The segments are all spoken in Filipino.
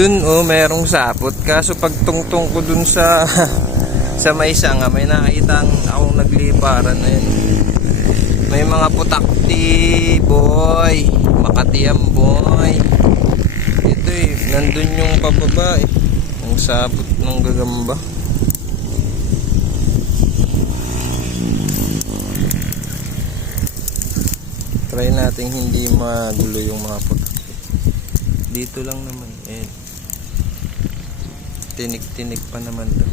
Dun merong sapot. Kaso pagtungtong ko dun sa sa may sanga, may nakita akong nagliparan na yun. May mga putakti, boy. Makatiyam, boy. Ito nandun yung pababa yung sapot ng gagamba. Try natin hindi magulo yung mga putakti. Dito lang naman. Tinik-tinik pa naman to.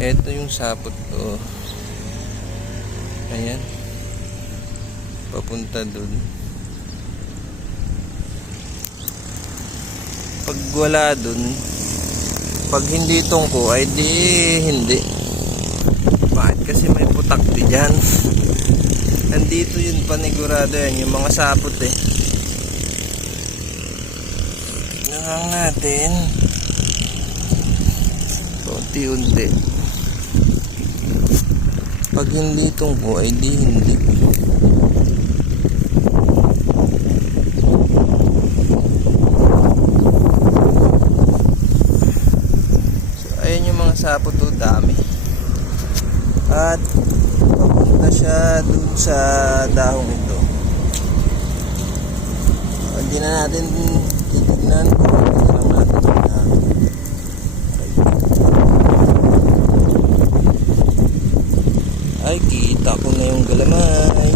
Ito yung sapot to. Ayan. Papunta dun. Pag wala dun, pag hindi tungko ay di hindi. Bakit? Kasi may putakti dyan. Nandito yun, panigurado yan, yung mga sapot Nang natin unti-unti. Pag hindi tungko ay di hindi. So ayan yung mga sapot to, dami. At papunta siya dun sa dahong ito. Hindi na natin titignan kung lang natin yung dahong. Ay, kita ko na yung galamay.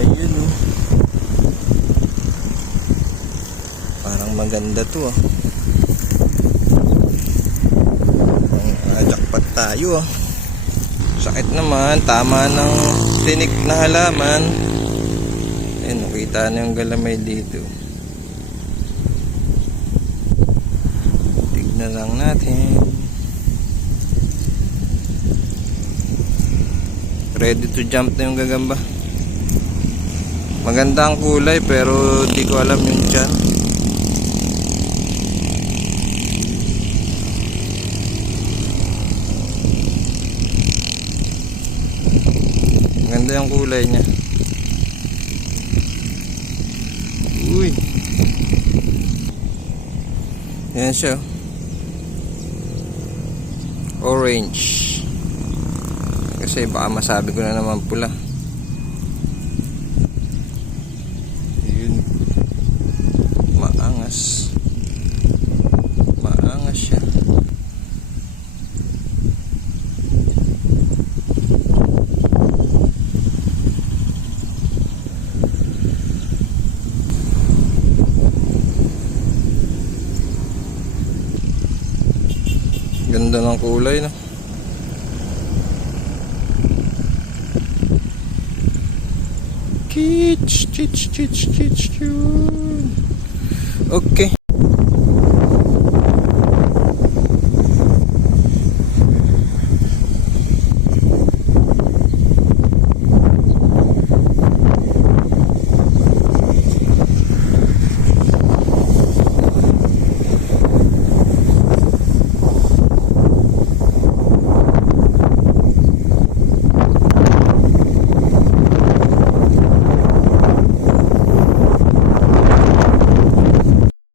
Ayun parang maganda to jackpot tayo Sakit naman, tama ng tinik na halaman. Ayun, nakita na yung galamay dito. Tignan lang natin. Ready to jump na yung gagamba. Maganda ang kulay pero di ko alam yung tiyan. Maganda yung kulay niya. Uy. Yan siya. Orange. Kasi baka masabi ko na naman pula. Yun. Maangas. Maangas siya. Ganda ng kulay, no? Okay.